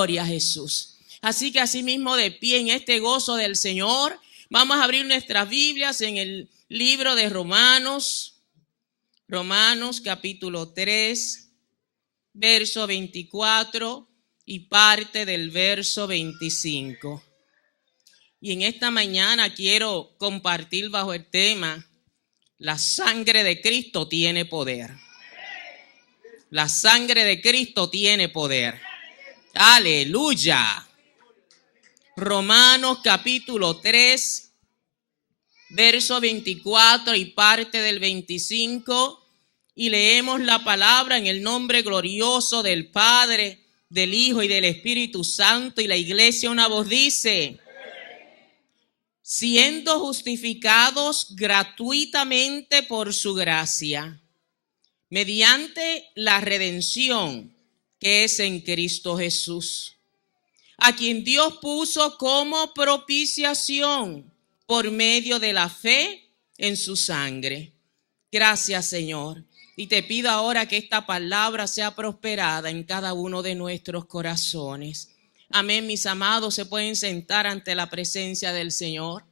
Gloria a Jesús. Así que asimismo de pie en este gozo del Señor, vamos a abrir nuestras Biblias en el libro de Romanos capítulo 3, verso 24 y parte del verso 25. Y en esta mañana quiero compartir bajo el tema: la sangre de Cristo tiene poder. La sangre de Cristo tiene poder. Aleluya. Romanos capítulo 3, verso 24 y parte del 25. Y leemos la palabra en el nombre glorioso del Padre, del Hijo y del Espíritu Santo. Y la iglesia una voz dice: siendo justificados gratuitamente por su gracia, mediante la redención que es en Cristo Jesús, a quien Dios puso como propiciación por medio de la fe en su sangre. Gracias, Señor. Y te pido ahora que esta palabra sea prosperada en cada uno de nuestros corazones. Amén, mis amados. Se pueden sentar ante la presencia del Señor.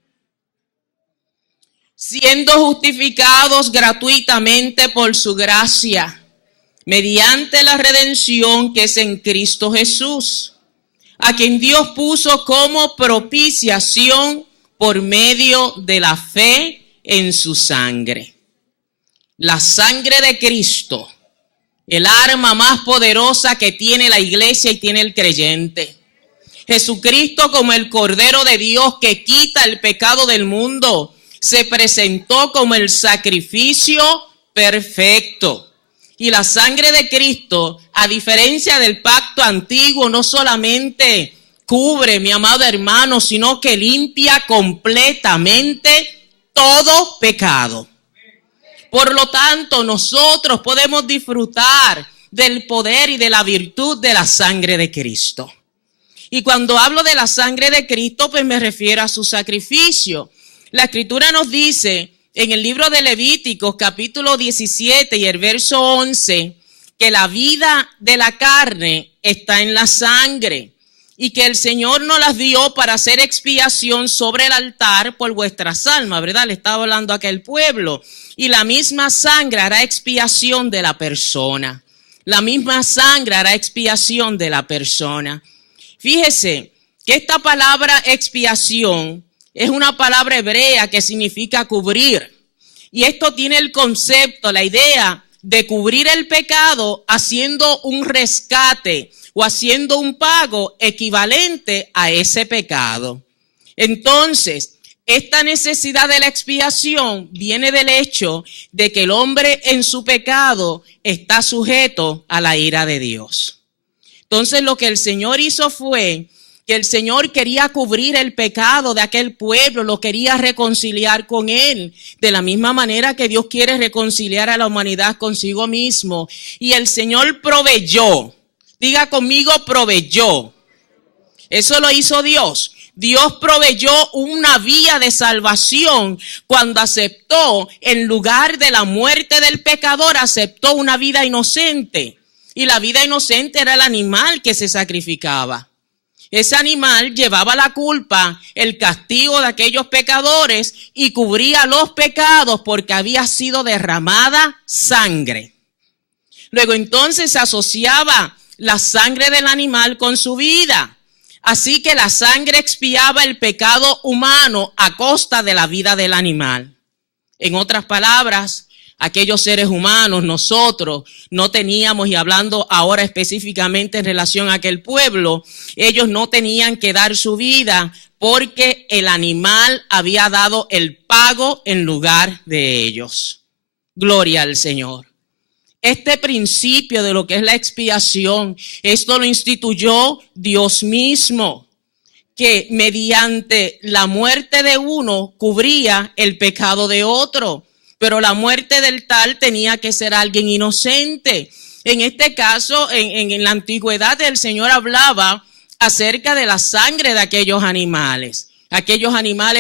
Siendo justificados gratuitamente por su gracia, mediante la redención que es en Cristo Jesús, a quien Dios puso como propiciación por medio de la fe en su sangre. La sangre de Cristo, el arma más poderosa que tiene la iglesia y tiene el creyente. Jesucristo, como el Cordero de Dios que quita el pecado del mundo, se presentó como el sacrificio perfecto. Y la sangre de Cristo, a diferencia del pacto antiguo, no solamente cubre, mi amado hermano, sino que limpia completamente todo pecado. Por lo tanto, nosotros podemos disfrutar del poder y de la virtud de la sangre de Cristo. Y cuando hablo de la sangre de Cristo, pues me refiero a su sacrificio. La Escritura nos dice en el libro de Levíticos, capítulo 17 y el verso 11, que la vida de la carne está en la sangre y que el Señor nos las dio para hacer expiación sobre el altar por vuestras almas, ¿verdad? Le estaba hablando a aquel pueblo. Y la misma sangre hará expiación de la persona. La misma sangre hará expiación de la persona. Fíjese que esta palabra expiación es una palabra hebrea que significa cubrir. Y esto tiene el concepto, la idea de cubrir el pecado haciendo un rescate o haciendo un pago equivalente a ese pecado. Entonces, esta necesidad de la expiación viene del hecho de que el hombre en su pecado está sujeto a la ira de Dios. Entonces, lo que el Señor hizo fue que el Señor quería cubrir el pecado de aquel pueblo, lo quería reconciliar con él, de la misma manera que Dios quiere reconciliar a la humanidad consigo mismo. Y el Señor proveyó, diga conmigo, proveyó. Eso lo hizo Dios. Dios proveyó una vía de salvación cuando aceptó, en lugar de la muerte del pecador, aceptó una vida inocente. Y la vida inocente era el animal que se sacrificaba. Ese animal llevaba la culpa, el castigo de aquellos pecadores y cubría los pecados porque había sido derramada sangre. Luego entonces se asociaba la sangre del animal con su vida. Así que la sangre expiaba el pecado humano a costa de la vida del animal. En otras palabras, aquellos seres humanos, nosotros no teníamos, y hablando ahora específicamente en relación a aquel pueblo, ellos no tenían que dar su vida porque el animal había dado el pago en lugar de ellos. Gloria al Señor. Este principio de lo que es la expiación, esto lo instituyó Dios mismo, que mediante la muerte de uno cubría el pecado de otro. Pero la muerte del tal tenía que ser alguien inocente. En este caso, en la antigüedad, el Señor hablaba acerca de la sangre de aquellos animales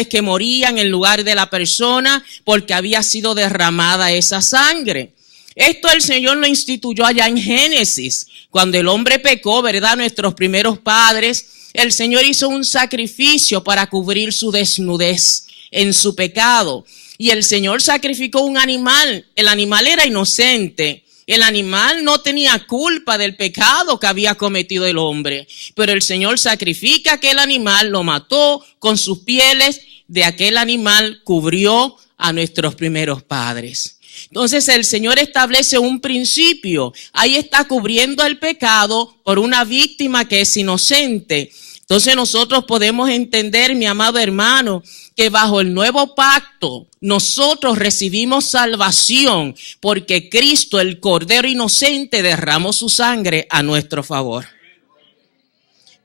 que morían en lugar de la persona porque había sido derramada esa sangre. Esto el Señor lo instituyó allá en Génesis. Cuando el hombre pecó, ¿verdad? Nuestros primeros padres, el Señor hizo un sacrificio para cubrir su desnudez en su pecado. Y el Señor sacrificó un animal. El animal era inocente. El animal no tenía culpa del pecado que había cometido el hombre. Pero el Señor sacrifica aquel animal, lo mató con sus pieles. De aquel animal cubrió a nuestros primeros padres. Entonces el Señor establece un principio. Ahí está cubriendo el pecado por una víctima que es inocente. Entonces nosotros podemos entender, mi amado hermano, que bajo el nuevo pacto nosotros recibimos salvación porque Cristo, el Cordero inocente, derramó su sangre a nuestro favor.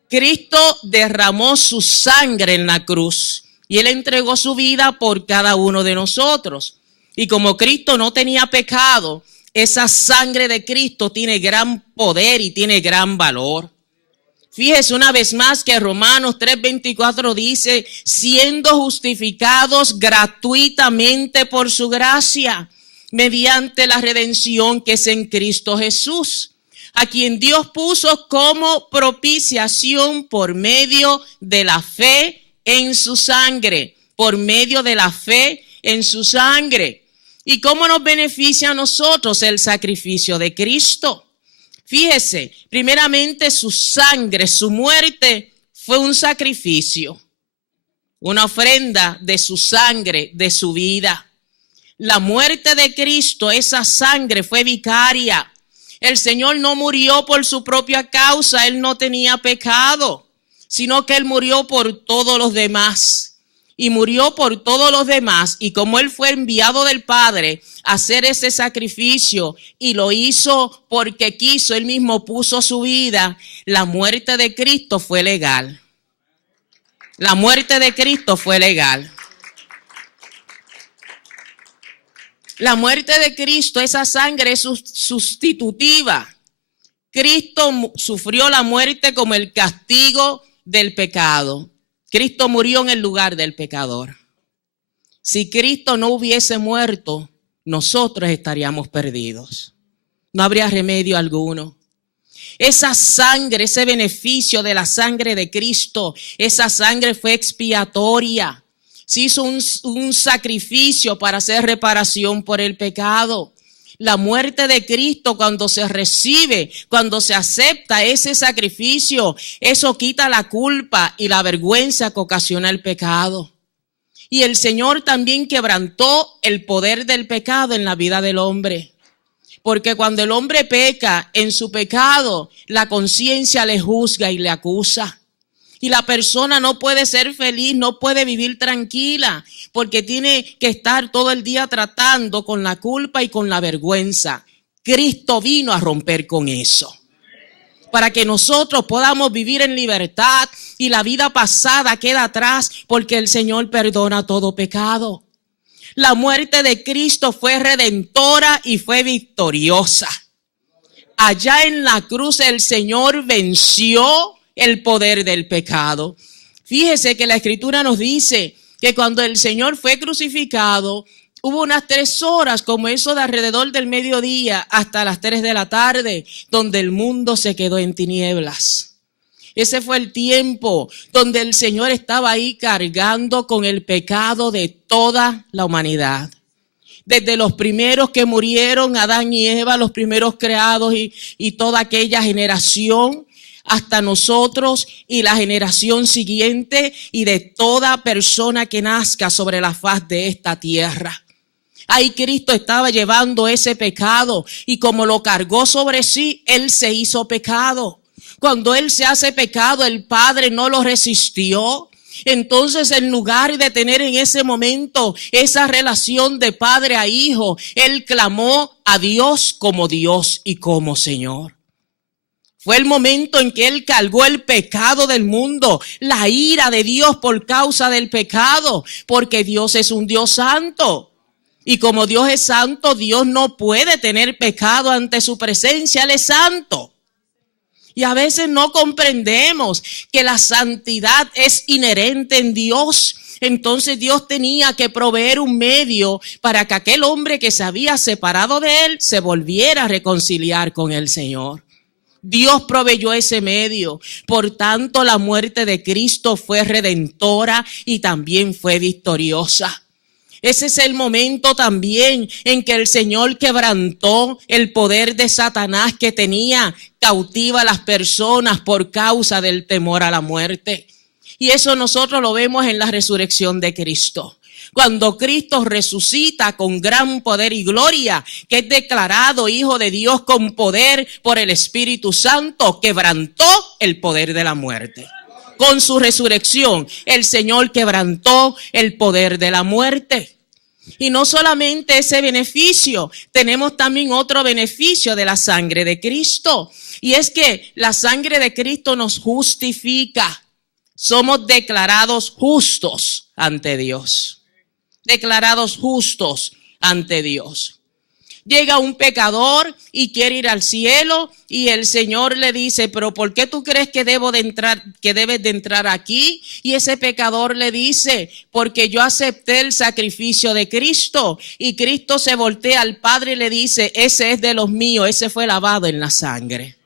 Cristo derramó su sangre en la cruz y Él entregó su vida por cada uno de nosotros. Y como Cristo no tenía pecado, esa sangre de Cristo tiene gran poder y tiene gran valor. Fíjese una vez más que Romanos 3:24 dice, siendo justificados gratuitamente por su gracia, mediante la redención que es en Cristo Jesús, a quien Dios puso como propiciación por medio de la fe en su sangre, por medio de la fe en su sangre. ¿Y cómo nos beneficia a nosotros el sacrificio de Cristo? Fíjese, primeramente su sangre, su muerte fue un sacrificio, una ofrenda de su sangre, de su vida. La muerte de Cristo, esa sangre fue vicaria. El Señor no murió por su propia causa, Él no tenía pecado, sino que Él murió por todos los demás. Y murió por todos los demás, y como Él fue enviado del Padre a hacer ese sacrificio, y lo hizo porque quiso, Él mismo puso su vida, la muerte de Cristo fue legal. La muerte de Cristo fue legal. La muerte de Cristo, esa sangre es sustitutiva. Cristo sufrió la muerte como el castigo del pecado. Cristo murió en el lugar del pecador. Si Cristo no hubiese muerto, nosotros estaríamos perdidos. No habría remedio alguno. Esa sangre, ese beneficio de la sangre de Cristo, esa sangre fue expiatoria. Se hizo un sacrificio para hacer reparación por el pecado. La muerte de Cristo, cuando se recibe, cuando se acepta ese sacrificio, eso quita la culpa y la vergüenza que ocasiona el pecado. Y el Señor también quebrantó el poder del pecado en la vida del hombre. Porque cuando el hombre peca en su pecado, la conciencia le juzga y le acusa. Y la persona no puede ser feliz, no puede vivir tranquila, porque tiene que estar todo el día tratando con la culpa y con la vergüenza. Cristo vino a romper con eso, para que nosotros podamos vivir en libertad y la vida pasada queda atrás, porque el Señor perdona todo pecado. La muerte de Cristo fue redentora y fue victoriosa. Allá en la cruz el Señor venció el poder del pecado. Fíjese que la Escritura nos dice que cuando el Señor fue crucificado, hubo unas 3 horas, como eso de alrededor del mediodía hasta las 3 de la tarde, donde el mundo se quedó en tinieblas. Ese fue el tiempo donde el Señor estaba ahí cargando con el pecado de toda la humanidad. Desde los primeros que murieron, Adán y Eva, los primeros creados y toda aquella generación, hasta nosotros y la generación siguiente y de toda persona que nazca sobre la faz de esta tierra. Ahí Cristo estaba llevando ese pecado y como lo cargó sobre sí, Él se hizo pecado. Cuando Él se hace pecado, el Padre no lo resistió. Entonces, en lugar de tener en ese momento esa relación de padre a hijo, Él clamó a Dios y como Señor. Fue el momento en que Él cargó el pecado del mundo, la ira de Dios por causa del pecado, porque Dios es un Dios santo. Y como Dios es santo, Dios no puede tener pecado ante su presencia, Él es santo. Y a veces no comprendemos que la santidad es inherente en Dios. Entonces Dios tenía que proveer un medio para que aquel hombre que se había separado de él se volviera a reconciliar con el Señor. Dios proveyó ese medio. Por tanto, la muerte de Cristo fue redentora y también fue victoriosa. Ese es el momento también en que el Señor quebrantó el poder de Satanás que tenía cautiva a las personas por causa del temor a la muerte. Y eso nosotros lo vemos en la resurrección de Cristo. Cuando Cristo resucita con gran poder y gloria, que es declarado Hijo de Dios con poder por el Espíritu Santo, quebrantó el poder de la muerte. Con su resurrección, el Señor quebrantó el poder de la muerte. Y no solamente ese beneficio, tenemos también otro beneficio de la sangre de Cristo. Y es que la sangre de Cristo nos justifica. Somos declarados justos ante Dios. Declarados justos ante Dios. Llega un pecador y quiere ir al cielo y el Señor le dice, pero ¿por qué tú crees que debes de entrar aquí? Y ese pecador le dice, porque yo acepté el sacrificio de Cristo. Y Cristo se voltea al Padre y le dice, ese es de los míos, ese fue lavado en la sangre.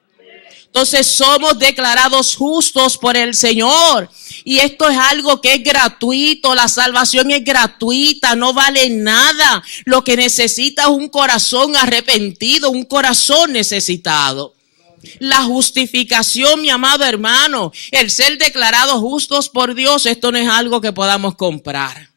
Entonces somos declarados justos por el Señor. Y esto es algo que es gratuito, la salvación es gratuita, no vale nada. Lo que necesita es un corazón arrepentido, un corazón necesitado. La justificación, mi amado hermano, el ser declarados justos por Dios, esto no es algo que podamos comprar.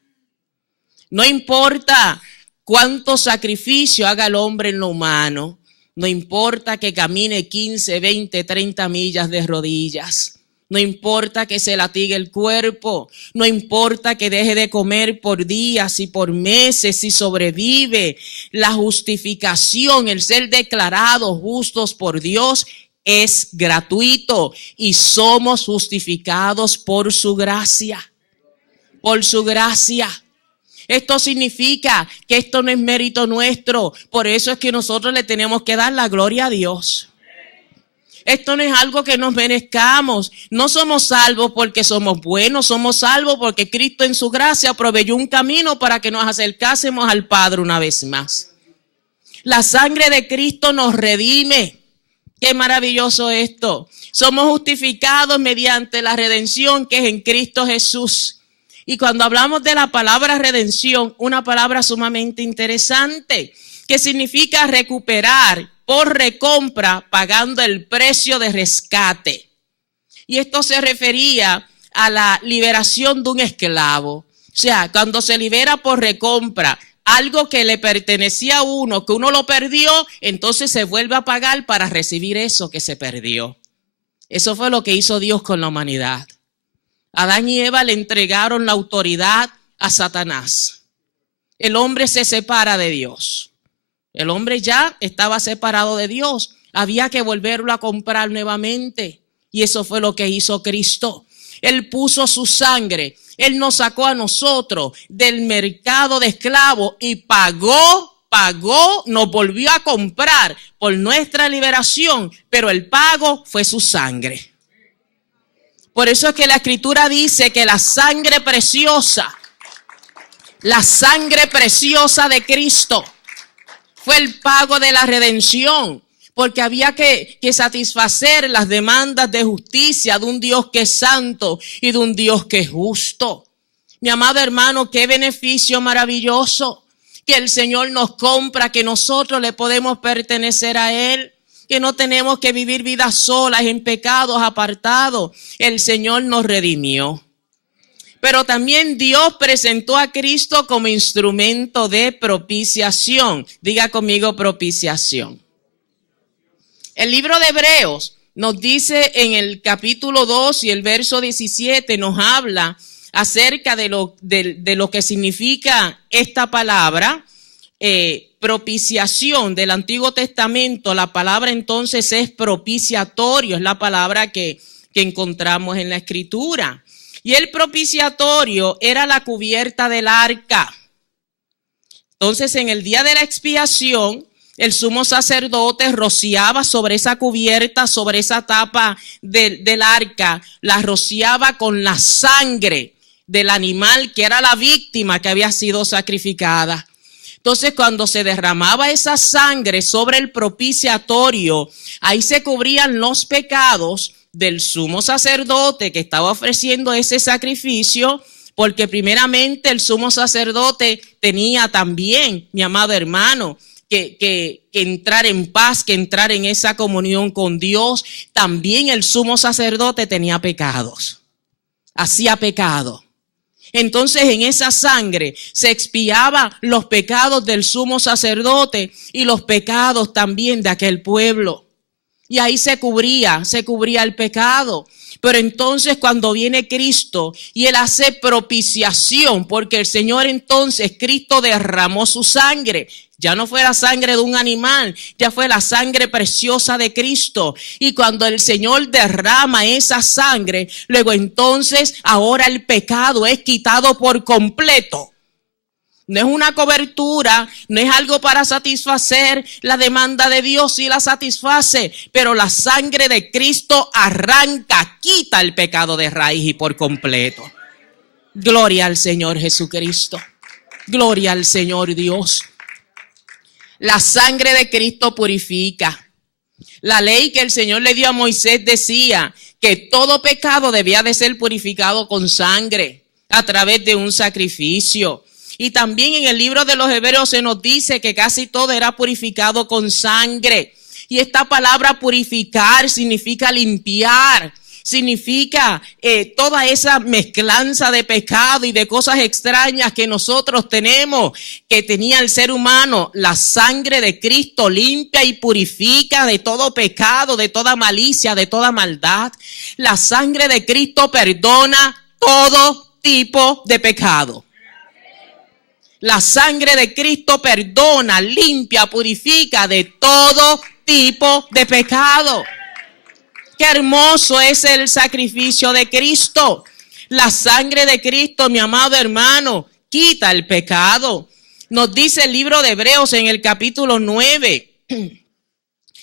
No importa cuánto sacrificio haga el hombre en lo humano, no importa que camine 15, 20, 30 millas de rodillas. No importa que se latigue el cuerpo, no importa que deje de comer por días y por meses si sobrevive. La justificación, el ser declarados justos por Dios es gratuito y somos justificados por su gracia. Por su gracia. Esto significa que esto no es mérito nuestro, por eso es que nosotros le tenemos que dar la gloria a Dios. Esto no es algo que nos merezcamos. No somos salvos porque somos buenos, somos salvos porque Cristo en su gracia proveyó un camino para que nos acercásemos al Padre una vez más. La sangre de Cristo nos redime. Qué maravilloso esto. Somos justificados mediante la redención que es en Cristo Jesús. Y cuando hablamos de la palabra redención, una palabra sumamente interesante, que significa recuperar por recompra, pagando el precio de rescate. Y esto se refería a la liberación de un esclavo. O sea, cuando se libera por recompra, algo que le pertenecía a uno, que uno lo perdió, entonces se vuelve a pagar para recibir eso que se perdió. Eso fue lo que hizo Dios con la humanidad. Adán y Eva le entregaron la autoridad a Satanás. El hombre se separa de Dios. El hombre ya estaba separado de Dios. Había que volverlo a comprar nuevamente. Y eso fue lo que hizo Cristo. Él puso su sangre. Él nos sacó a nosotros del mercado de esclavos y pagó, nos volvió a comprar por nuestra liberación. Pero el pago fue su sangre. Por eso es que la Escritura dice que la sangre preciosa de Cristo fue el pago de la redención, porque había que satisfacer las demandas de justicia de un Dios que es santo y de un Dios que es justo. Mi amado hermano, qué beneficio maravilloso que el Señor nos compra, que nosotros le podemos pertenecer a Él, que no tenemos que vivir vidas solas en pecados apartados. El Señor nos redimió. Pero también Dios presentó a Cristo como instrumento de propiciación. Diga conmigo propiciación. El libro de Hebreos nos dice en el capítulo 2 y el verso 17 nos habla acerca de lo que significa esta palabra, propiciación del Antiguo Testamento. La palabra entonces es propiciatorio, es la palabra que encontramos en la Escritura. Y el propiciatorio era la cubierta del arca. Entonces, en el día de la expiación, el sumo sacerdote rociaba sobre esa cubierta, sobre esa tapa del arca, la rociaba con la sangre del animal que era la víctima que había sido sacrificada. Entonces, cuando se derramaba esa sangre sobre el propiciatorio, ahí se cubrían los pecados del sumo sacerdote que estaba ofreciendo ese sacrificio, porque primeramente el sumo sacerdote tenía también, mi amado hermano, que entrar en paz, que entrar en esa comunión con Dios. También el sumo sacerdote tenía pecados, hacía pecado. Entonces en esa sangre se expiaba los pecados del sumo sacerdote y los pecados también de aquel pueblo. Y ahí se cubría el pecado. Pero entonces cuando viene Cristo y Él hace propiciación, porque el Señor entonces, Cristo derramó su sangre. Ya no fue la sangre de un animal, ya fue la sangre preciosa de Cristo. Y cuando el Señor derrama esa sangre, luego entonces ahora el pecado es quitado por completo. No es una cobertura, no es algo para satisfacer la demanda de Dios, sí la satisface, pero la sangre de Cristo arranca, quita el pecado de raíz y por completo. Gloria al Señor Jesucristo, gloria al Señor Dios. La sangre de Cristo purifica. La ley que el Señor le dio a Moisés decía que todo pecado debía de ser purificado con sangre a través de un sacrificio. Y también en el libro de los Hebreos se nos dice que casi todo era purificado con sangre. Y esta palabra purificar significa limpiar. Significa toda esa mezclanza de pecado y de cosas extrañas que nosotros tenemos, que tenía el ser humano. La sangre de Cristo limpia y purifica de todo pecado, de toda malicia, de toda maldad. La sangre de Cristo perdona todo tipo de pecado. La sangre de Cristo perdona, limpia, purifica de todo tipo de pecado. Qué hermoso es el sacrificio de Cristo. La sangre de Cristo, mi amado hermano, quita el pecado. Nos dice el libro de Hebreos en el capítulo 9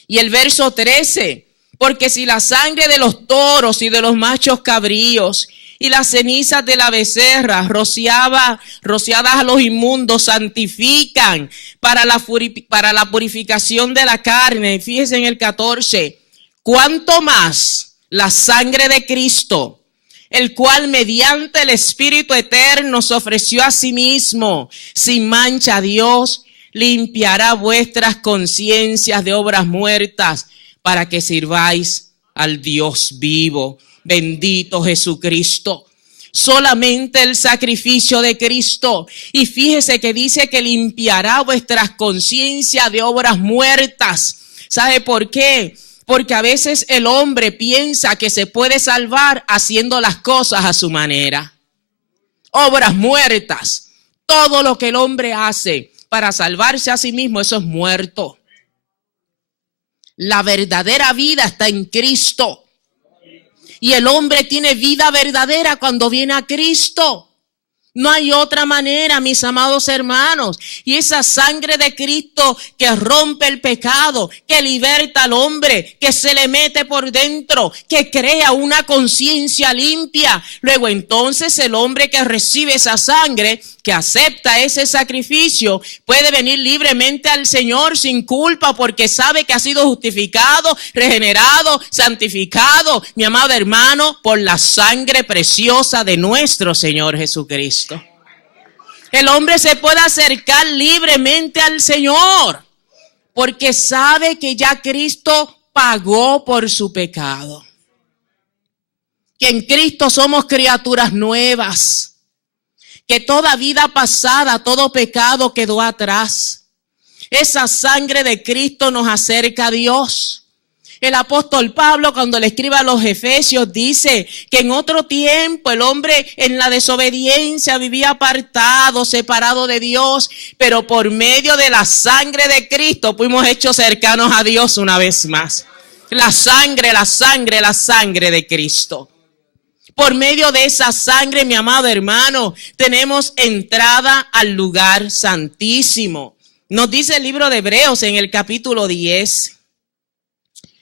y el verso 13. Porque si la sangre de los toros y de los machos cabríos y las cenizas de la becerra rociadas a los inmundos santifican para la purificación de la carne. Fíjense en el 14. ¿Cuánto más la sangre de Cristo, el cual mediante el Espíritu Eterno se ofreció a sí mismo sin mancha a Dios, limpiará vuestras conciencias de obras muertas para que sirváis al Dios vivo? Bendito Jesucristo. Solamente el sacrificio de Cristo. Y fíjese que dice que limpiará vuestras conciencias de obras muertas. ¿Sabe por qué? Porque a veces el hombre piensa que se puede salvar haciendo las cosas a su manera. Obras muertas. Todo lo que el hombre hace para salvarse a sí mismo, eso es muerto. La verdadera vida está en Cristo. Y el hombre tiene vida verdadera cuando viene a Cristo. No hay otra manera, mis amados hermanos. Y esa sangre de Cristo que rompe el pecado, que liberta al hombre, que se le mete por dentro, que crea una conciencia limpia. Luego entonces el hombre que recibe esa sangre, que acepta ese sacrificio, puede venir libremente al Señor sin culpa porque sabe que ha sido justificado, regenerado, santificado, mi amado hermano, por la sangre preciosa de nuestro Señor Jesucristo. El hombre se puede acercar libremente al Señor porque sabe que ya Cristo pagó por su pecado. Que en Cristo somos criaturas nuevas. Que toda vida pasada, todo pecado quedó atrás. Esa sangre de Cristo nos acerca a Dios. El apóstol Pablo, cuando le escribe a los Efesios, dice que en otro tiempo el hombre en la desobediencia vivía apartado, separado de Dios, pero por medio de la sangre de Cristo fuimos hechos cercanos a Dios una vez más. La sangre de Cristo. Por medio de esa sangre, mi amado hermano, tenemos entrada al lugar santísimo. Nos dice el libro de Hebreos en el capítulo 10.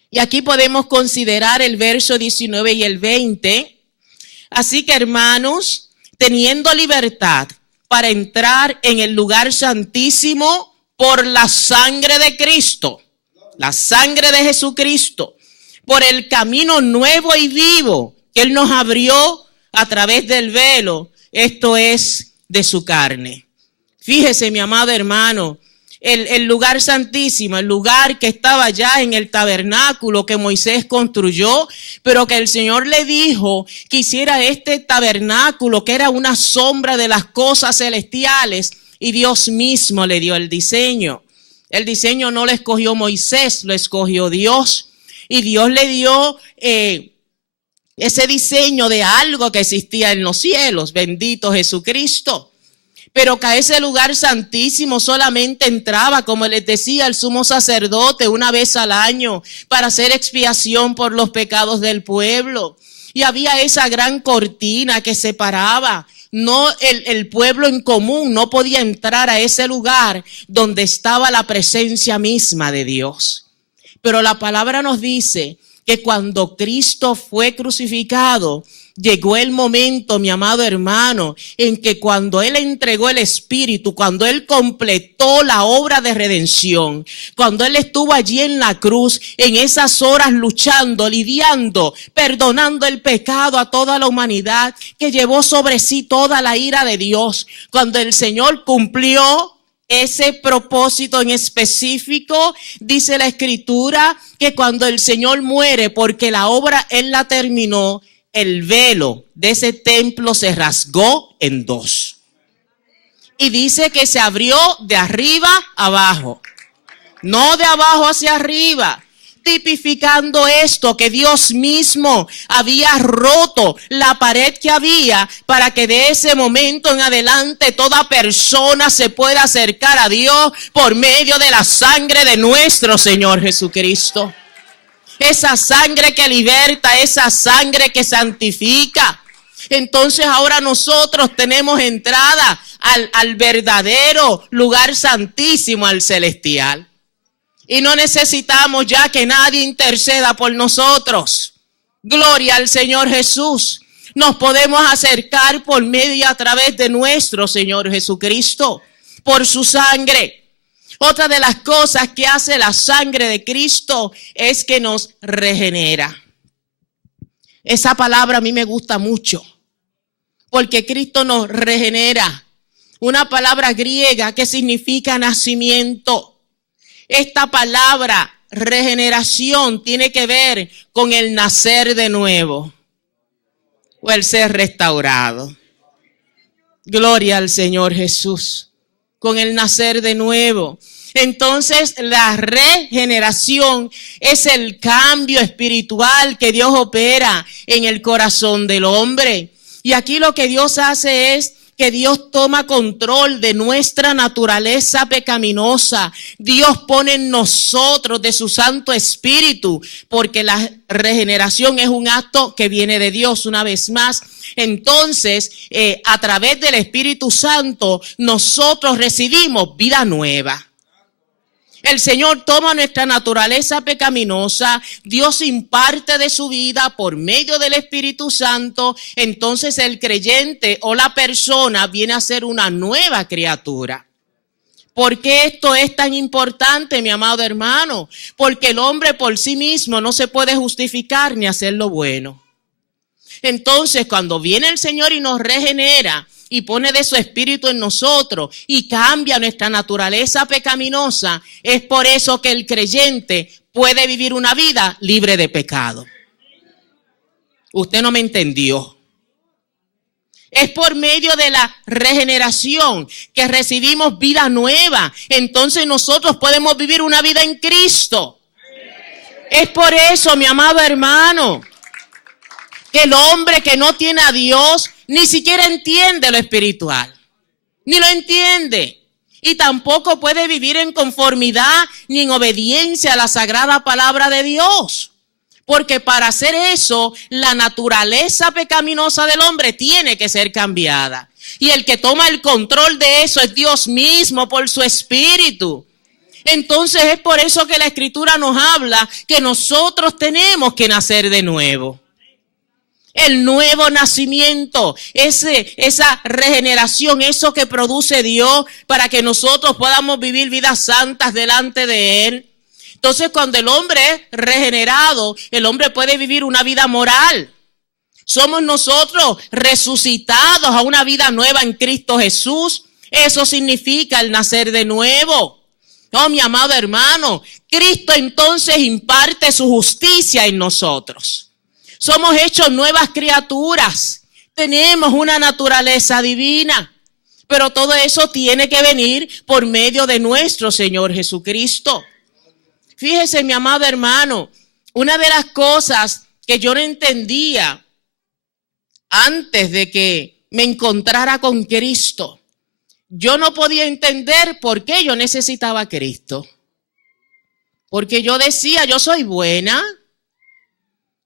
Y aquí podemos considerar el verso 19 y el 20. Así que, hermanos, teniendo libertad para entrar en el lugar santísimo por la sangre de Cristo, la sangre de Jesucristo, por el camino nuevo y vivo que Él nos abrió a través del velo, esto es de su carne. Fíjese, mi amado hermano, el lugar santísimo, el lugar que estaba ya en el tabernáculo que Moisés construyó, pero que el Señor le dijo que hiciera este tabernáculo, que era una sombra de las cosas celestiales, y Dios mismo le dio el diseño. El diseño no lo escogió Moisés, lo escogió Dios, y Dios le dio ese diseño de algo que existía en los cielos. Bendito Jesucristo. Pero que a ese lugar santísimo solamente entraba, como les decía, el sumo sacerdote una vez al año para hacer expiación por los pecados del pueblo. Y había esa gran cortina que separaba. No, el pueblo en común no podía entrar a ese lugar donde estaba la presencia misma de Dios. Pero la palabra nos dice que cuando Cristo fue crucificado, llegó el momento, mi amado hermano, en que cuando Él entregó el Espíritu, cuando Él completó la obra de redención, cuando Él estuvo allí en la cruz, en esas horas luchando, lidiando, perdonando el pecado a toda la humanidad, que llevó sobre sí toda la ira de Dios, cuando el Señor cumplió ese propósito en específico, dice la Escritura que cuando el Señor muere, porque la obra Él la terminó, el velo de ese templo se rasgó en dos. Y dice que se abrió de arriba a abajo, no de abajo hacia arriba, tipificando esto, que Dios mismo había roto la pared que había para que de ese momento en adelante toda persona se pueda acercar a Dios por medio de la sangre de nuestro Señor Jesucristo. Esa sangre que liberta, esa sangre que santifica. Entonces ahora nosotros tenemos entrada al verdadero lugar santísimo, al celestial. Y no necesitamos ya que nadie interceda por nosotros. Gloria al Señor Jesús. Nos podemos acercar por medio y a través de nuestro Señor Jesucristo, por su sangre. Otra de las cosas que hace la sangre de Cristo es que nos regenera. Esa palabra a mí me gusta mucho, porque Cristo nos regenera. Una palabra griega que significa nacimiento. Esta palabra regeneración tiene que ver con el nacer de nuevo o el ser restaurado. Gloria al Señor Jesús. Con el nacer de nuevo. Entonces la regeneración es el cambio espiritual que Dios opera en el corazón del hombre. Y aquí lo que Dios hace es que Dios toma control de nuestra naturaleza pecaminosa. Dios pone en nosotros de su Santo Espíritu, porque la regeneración es un acto que viene de Dios una vez más. Entonces, a través del Espíritu Santo, nosotros recibimos vida nueva. El Señor toma nuestra naturaleza pecaminosa, Dios imparte de su vida por medio del Espíritu Santo, entonces el creyente o la persona viene a ser una nueva criatura. ¿Por qué esto es tan importante, mi amado hermano? Porque el hombre por sí mismo no se puede justificar ni hacer lo bueno. Entonces, cuando viene el Señor y nos regenera y pone de su espíritu en nosotros y cambia nuestra naturaleza pecaminosa, es por eso que el creyente puede vivir una vida libre de pecado. Usted no me entendió. Es por medio de la regeneración que recibimos vida nueva. Entonces nosotros podemos vivir una vida en Cristo. Es por eso, mi amado hermano, que el hombre que no tiene a Dios ni siquiera entiende lo espiritual, ni lo entiende, y tampoco puede vivir en conformidad ni en obediencia a la sagrada palabra de Dios, porque para hacer eso, la naturaleza pecaminosa del hombre tiene que ser cambiada. Y el que toma el control de eso es Dios mismo por su Espíritu. Entonces es por eso que la Escritura nos habla que nosotros tenemos que nacer de nuevo. El nuevo nacimiento, esa regeneración, eso que produce Dios para que nosotros podamos vivir vidas santas delante de Él. Entonces, cuando el hombre es regenerado, el hombre puede vivir una vida moral. Somos nosotros resucitados a una vida nueva en Cristo Jesús. Eso significa el nacer de nuevo. Oh, mi amado hermano, Cristo entonces imparte su justicia en nosotros. Somos hechos nuevas criaturas. Tenemos una naturaleza divina. Pero todo eso tiene que venir por medio de nuestro Señor Jesucristo. Fíjese, mi amado hermano, una de las cosas que yo no entendía antes de que me encontrara con Cristo, yo no podía entender por qué yo necesitaba a Cristo. Porque yo decía, yo soy buena,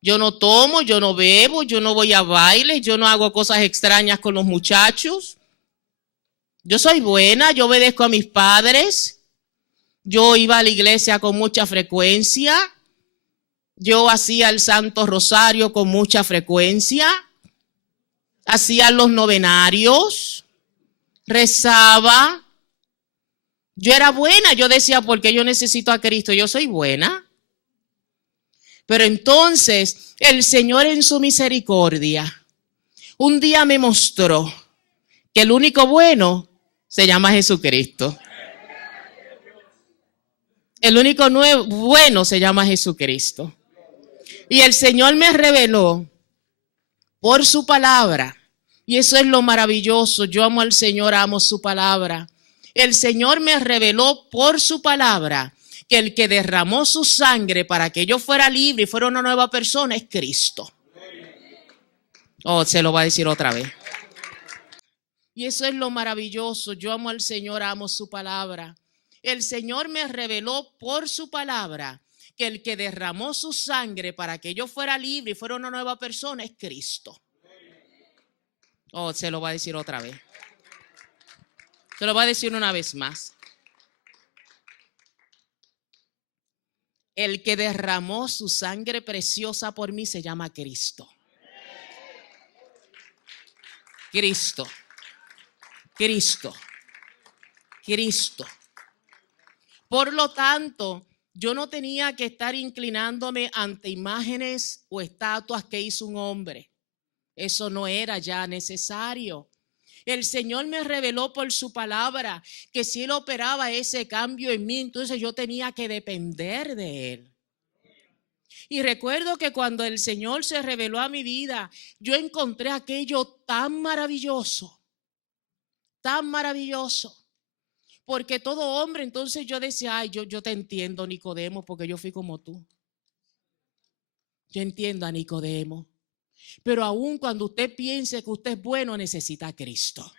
yo no tomo, yo no bebo, yo no voy a bailes, yo no hago cosas extrañas con los muchachos. Yo soy buena, yo obedezco a mis padres. Yo iba a la iglesia con mucha frecuencia. Yo hacía el Santo Rosario con mucha frecuencia. Hacía los novenarios. Rezaba. Yo era buena. Yo decía, ¿por qué yo necesito a Cristo? Yo soy buena. Pero entonces el Señor en su misericordia un día me mostró que el único bueno se llama Jesucristo. El único bueno se llama Jesucristo. Y el Señor me reveló por su palabra. Y eso es lo maravilloso. Yo amo al Señor, amo su palabra. El Señor me reveló por su palabra que el que derramó su sangre para que yo fuera libre y fuera una nueva persona es Cristo. Oh, se lo va a decir otra vez. Y eso es lo maravilloso. Yo amo al Señor, amo su palabra. El Señor me reveló por su palabra que el que derramó su sangre para que yo fuera libre y fuera una nueva persona es Cristo. Oh, se lo va a decir otra vez. Se lo va a decir una vez más. El que derramó su sangre preciosa por mí se llama Cristo. Cristo. Cristo. Cristo. Por lo tanto, yo no tenía que estar inclinándome ante imágenes o estatuas que hizo un hombre. Eso no era ya necesario. El Señor me reveló por su palabra que si Él operaba ese cambio en mí, entonces yo tenía que depender de Él. Y recuerdo que cuando el Señor se reveló a mi vida, yo encontré aquello tan maravilloso, tan maravilloso. Porque todo hombre, entonces yo decía, ay, yo te entiendo, Nicodemo, porque yo fui como tú. Yo entiendo a Nicodemo. Pero aún cuando usted piense que usted es bueno, necesita a Cristo.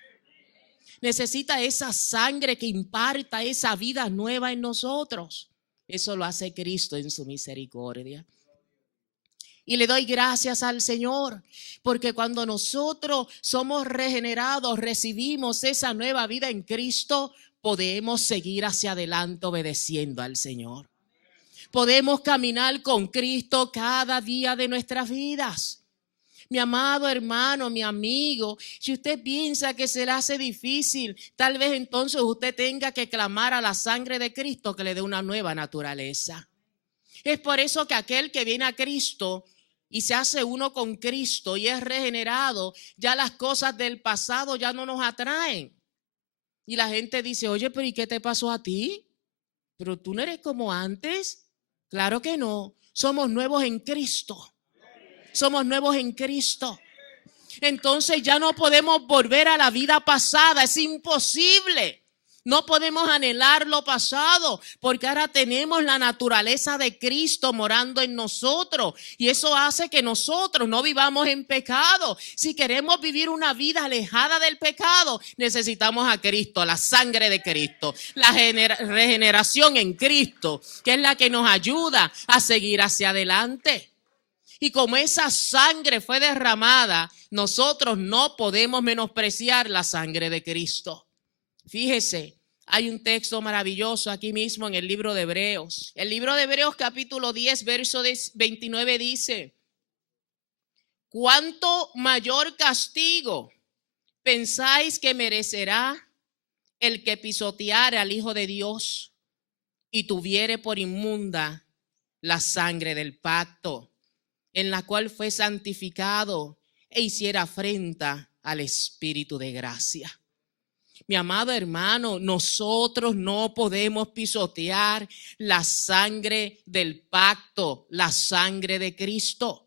Necesita esa sangre que imparta esa vida nueva en nosotros. Eso lo hace Cristo en su misericordia. Y le doy gracias al Señor, porque cuando nosotros somos regenerados, recibimos esa nueva vida en Cristo, podemos seguir hacia adelante obedeciendo al Señor. Podemos caminar con Cristo cada día de nuestras vidas. Mi amado hermano, mi amigo, si usted piensa que se le hace difícil, tal vez entonces usted tenga que clamar a la sangre de Cristo que le dé una nueva naturaleza. Es por eso que aquel que viene a Cristo y se hace uno con Cristo y es regenerado, ya las cosas del pasado ya no nos atraen. Y la gente dice, oye, pero ¿y qué te pasó a ti? ¿Pero tú no eres como antes? Claro que no. Somos nuevos en Cristo. Somos nuevos en Cristo. Entonces ya no podemos volver a la vida pasada. Es imposible. No podemos anhelar lo pasado porque ahora tenemos la naturaleza de Cristo morando en nosotros y eso hace que nosotros no vivamos en pecado. Si queremos vivir una vida alejada del pecado, necesitamos a Cristo, la sangre de Cristo, la regeneración en Cristo, que es la que nos ayuda a seguir hacia adelante. Y como esa sangre fue derramada, nosotros no podemos menospreciar la sangre de Cristo. Fíjese, hay un texto maravilloso aquí mismo en el libro de Hebreos. El libro de Hebreos capítulo 10, verso 29 dice: ¿cuánto mayor castigo pensáis que merecerá el que pisoteare al Hijo de Dios y tuviere por inmunda la sangre del pacto, en la cual fue santificado e hiciera afrenta al Espíritu de gracia? Mi amado hermano, nosotros no podemos pisotear la sangre del pacto, la sangre de Cristo.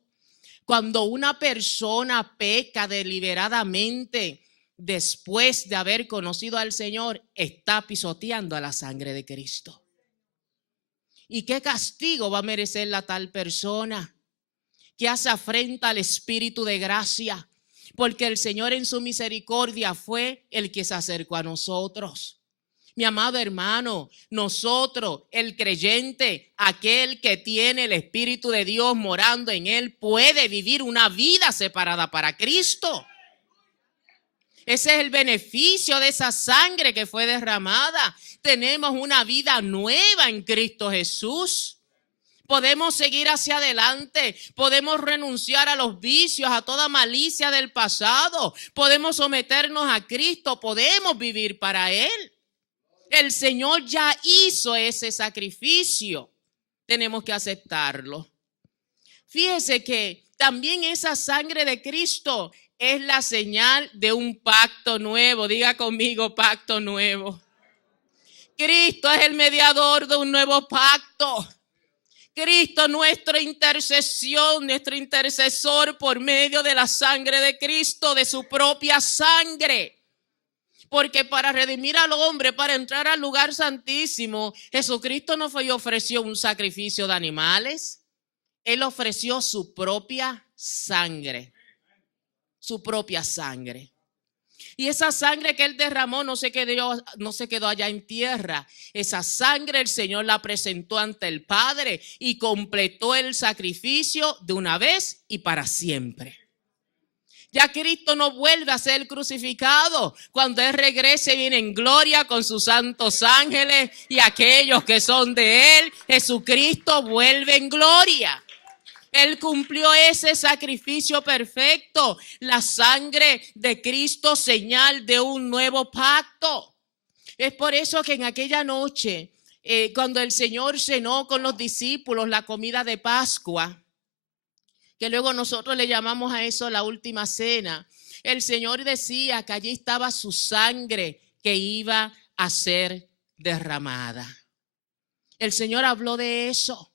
Cuando una persona peca deliberadamente después de haber conocido al Señor, está pisoteando a la sangre de Cristo. ¿Y qué castigo va a merecer la tal persona que hace afrenta al Espíritu de gracia? Porque el Señor en su misericordia fue el que se acercó a nosotros. Mi amado hermano, nosotros, el creyente, aquel que tiene el Espíritu de Dios morando en él, puede vivir una vida separada para Cristo. Ese es el beneficio de esa sangre que fue derramada. Tenemos una vida nueva en Cristo Jesús. Podemos seguir hacia adelante, podemos renunciar a los vicios, a toda malicia del pasado, podemos someternos a Cristo, podemos vivir para Él. El Señor ya hizo ese sacrificio, tenemos que aceptarlo. Fíjese que también esa sangre de Cristo es la señal de un pacto nuevo. Diga conmigo, pacto nuevo. Cristo es el mediador de un nuevo pacto. Cristo, nuestra intercesión, nuestro intercesor por medio de la sangre de Cristo, de su propia sangre. Porque para redimir al hombre, para entrar al lugar santísimo, Jesucristo no fue y ofreció un sacrificio de animales. Él ofreció su propia sangre. Su propia sangre. Y esa sangre que Él derramó no se quedó allá en tierra. Esa sangre el Señor la presentó ante el Padre y completó el sacrificio de una vez y para siempre. Ya Cristo no vuelve a ser crucificado. Cuando Él regrese, viene en gloria con sus santos ángeles y aquellos que son de Él. Jesucristo vuelve en gloria. Él cumplió ese sacrificio perfecto. La sangre de Cristo, señal de un nuevo pacto. Es por eso que en aquella noche, cuando el Señor cenó con los discípulos la comida de Pascua, que luego nosotros le llamamos a eso la última cena, el Señor decía que allí estaba su sangre que iba a ser derramada. El Señor habló de eso.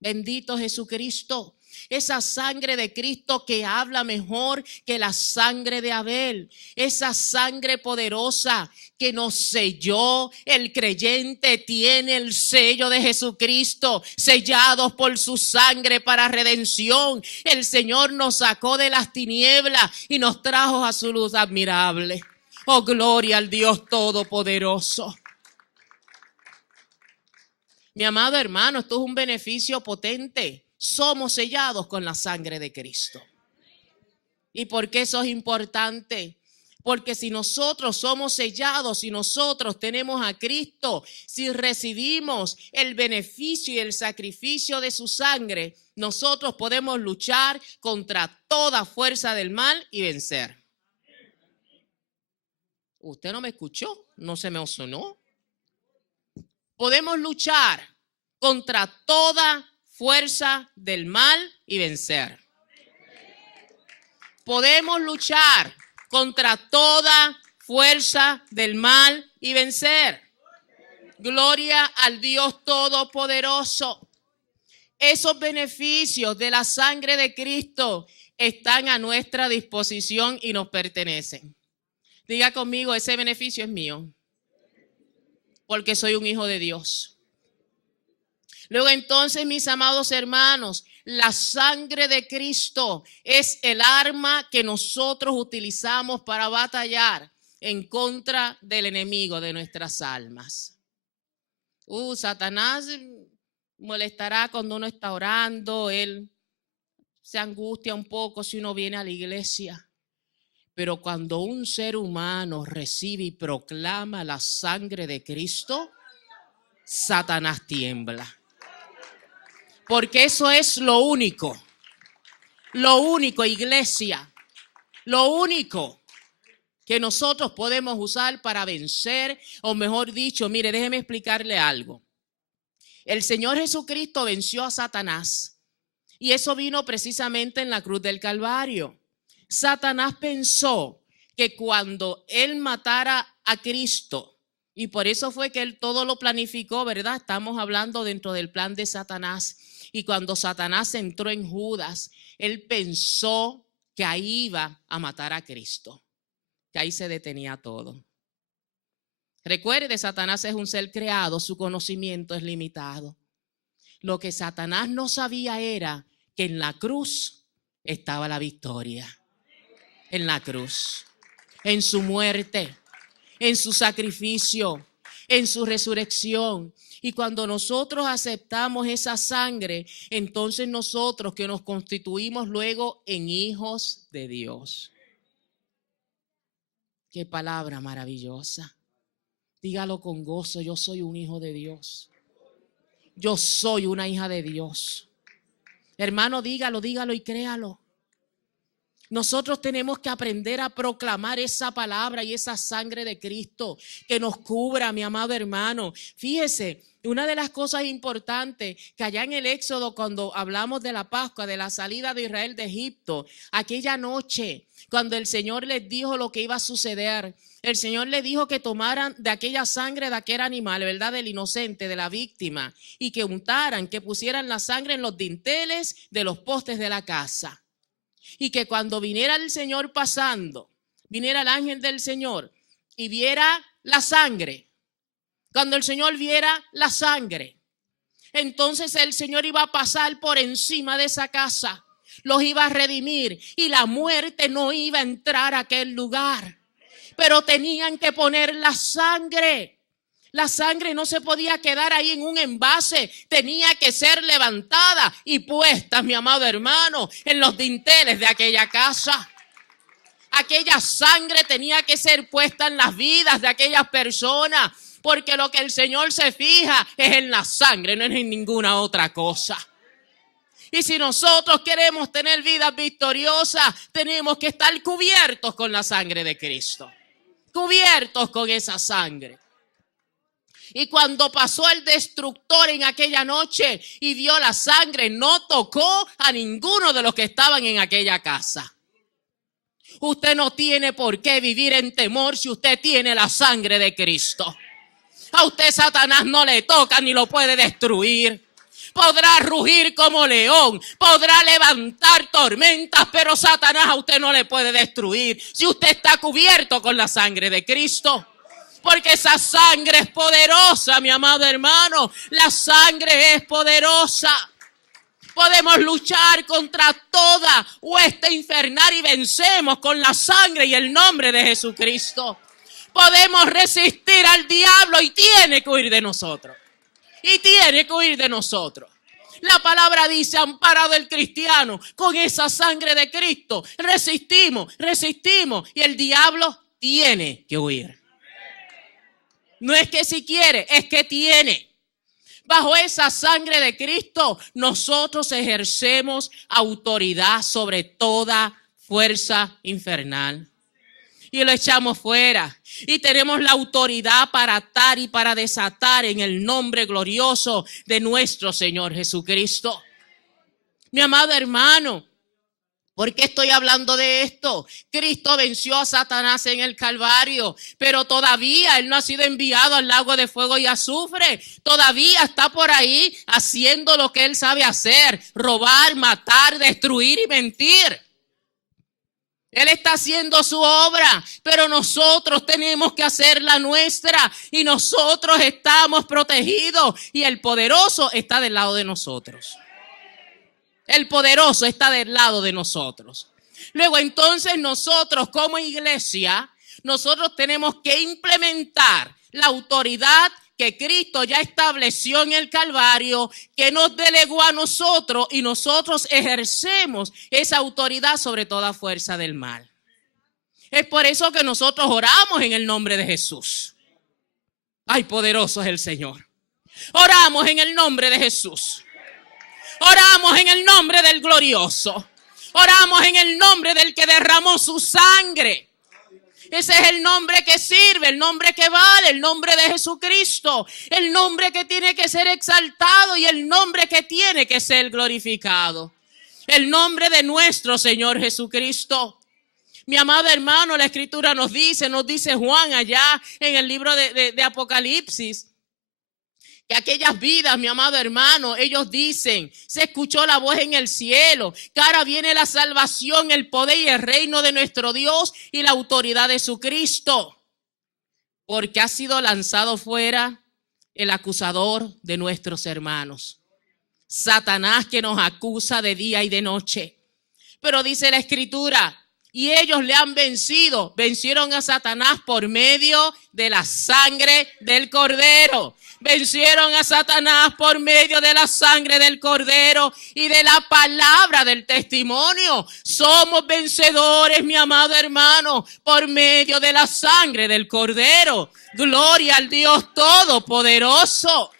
Bendito Jesucristo. Esa sangre de Cristo que habla mejor que la sangre de Abel. Esa sangre poderosa que nos selló. El creyente tiene el sello de Jesucristo, sellados por su sangre para redención. El Señor nos sacó de las tinieblas y nos trajo a su luz admirable. Oh, gloria al Dios Todopoderoso. Mi amado hermano, esto es un beneficio potente. Somos sellados con la sangre de Cristo. ¿Y por qué eso es importante? Porque si nosotros somos sellados, si nosotros tenemos a Cristo, si recibimos el beneficio y el sacrificio de su sangre, nosotros podemos luchar contra toda fuerza del mal y vencer. ¿Usted no me escuchó? ¿No se me sonó? Podemos luchar contra toda fuerza del mal y vencer. Podemos luchar contra toda fuerza del mal y vencer. Gloria al Dios Todopoderoso. Esos beneficios de la sangre de Cristo están a nuestra disposición y nos pertenecen. Diga conmigo, ese beneficio es mío, porque soy un hijo de Dios. Luego entonces, mis amados hermanos, la sangre de Cristo es el arma que nosotros utilizamos para batallar en contra del enemigo de nuestras almas. Satanás molestará cuando uno está orando, él se angustia un poco si uno viene a la iglesia. Pero cuando un ser humano recibe y proclama la sangre de Cristo, Satanás tiembla. Porque eso es lo único, iglesia, lo único que nosotros podemos usar para vencer, o mejor dicho, mire, déjeme explicarle algo. El Señor Jesucristo venció a Satanás y eso vino precisamente en la cruz del Calvario. Satanás pensó que cuando él matara a Cristo, y por eso fue que él todo lo planificó, ¿verdad? Estamos hablando dentro del plan de Satanás. Y cuando Satanás entró en Judas, él pensó que ahí iba a matar a Cristo, que ahí se detenía todo. Recuerde, Satanás es un ser creado, su conocimiento es limitado. Lo que Satanás no sabía era que en la cruz estaba la victoria. En la cruz, en su muerte, en su sacrificio, en su resurrección. Y cuando nosotros aceptamos esa sangre, entonces nosotros que nos constituimos luego en hijos de Dios. Qué palabra maravillosa. Dígalo con gozo, yo soy un hijo de Dios. Yo soy una hija de Dios. Hermano, dígalo y créalo. Nosotros tenemos que aprender a proclamar esa palabra y esa sangre de Cristo que nos cubra, mi amado hermano. Fíjese, una de las cosas importantes que allá en el Éxodo, cuando hablamos de la Pascua, de la salida de Israel de Egipto, aquella noche, cuando el Señor les dijo lo que iba a suceder, el Señor les dijo que tomaran de aquella sangre de aquel animal, ¿verdad? Del inocente, de la víctima, y que untaran, que pusieran la sangre en los dinteles de los postes de la casa. Y que cuando viniera el Señor pasando, viniera el ángel del Señor y viera la sangre, cuando el Señor viera la sangre, entonces el Señor iba a pasar por encima de esa casa, los iba a redimir y la muerte no iba a entrar a aquel lugar. Pero tenían que poner la sangre. La sangre no se podía quedar ahí en un envase, tenía que ser levantada y puesta, mi amado hermano, en los dinteles de aquella casa. Aquella sangre tenía que ser puesta en las vidas de aquellas personas, porque lo que el Señor se fija es en la sangre, no es en ninguna otra cosa. Y si nosotros queremos tener vidas victoriosas, tenemos que estar cubiertos con la sangre de Cristo, cubiertos con esa sangre. Y cuando pasó el destructor en aquella noche y vio la sangre, no tocó a ninguno de los que estaban en aquella casa. Usted no tiene por qué vivir en temor si usted tiene la sangre de Cristo. A usted Satanás no le toca ni lo puede destruir. Podrá rugir como león, podrá levantar tormentas, pero Satanás a usted no le puede destruir si usted está cubierto con la sangre de Cristo. Porque esa sangre es poderosa, mi amado hermano. La sangre es poderosa. Podemos luchar contra toda hueste infernal y vencemos con la sangre y el nombre de Jesucristo. Podemos resistir al diablo y tiene que huir de nosotros. Y tiene que huir de nosotros. La palabra dice, amparado el cristiano, con esa sangre de Cristo, resistimos y el diablo tiene que huir. No es que si quiere, es que tiene. Bajo esa sangre de Cristo, nosotros ejercemos autoridad sobre toda fuerza infernal. Y lo echamos fuera. Y tenemos la autoridad para atar y para desatar en el nombre glorioso de nuestro Señor Jesucristo. Mi amado hermano, ¿por qué estoy hablando de esto? Cristo venció a Satanás en el Calvario, pero todavía Él no ha sido enviado al lago de fuego y azufre. Todavía está por ahí haciendo lo que Él sabe hacer: robar, matar, destruir y mentir. Él está haciendo su obra, pero nosotros tenemos que hacer la nuestra y nosotros estamos protegidos y el poderoso está del lado de nosotros. El poderoso está del lado de nosotros. Luego entonces nosotros como iglesia, nosotros tenemos que implementar la autoridad que Cristo ya estableció en el Calvario, que nos delegó a nosotros y nosotros ejercemos esa autoridad sobre toda fuerza del mal. Es por eso que nosotros oramos en el nombre de Jesús. Ay, poderoso es el Señor. Oramos en el nombre de Jesús. Oramos en el nombre del glorioso. Oramos en el nombre del que derramó su sangre. Ese es el nombre que sirve, el nombre que vale, el nombre de Jesucristo, el nombre que tiene que ser exaltado y el nombre que tiene que ser glorificado. El nombre de nuestro Señor Jesucristo. Mi amado hermano, la Escritura nos dice Juan allá en el libro de Apocalipsis, que aquellas vidas, mi amado hermano, ellos dicen, se escuchó la voz en el cielo, que ahora viene la salvación, el poder y el reino de nuestro Dios y la autoridad de su Cristo, porque ha sido lanzado fuera el acusador de nuestros hermanos, Satanás, que nos acusa de día y de noche. Pero dice la Escritura, y ellos le han vencido, vencieron a Satanás por medio de la sangre del Cordero. Vencieron a Satanás por medio de la sangre del Cordero y de la palabra del testimonio. Somos vencedores, mi amado hermano, por medio de la sangre del Cordero. Gloria al Dios Todopoderoso.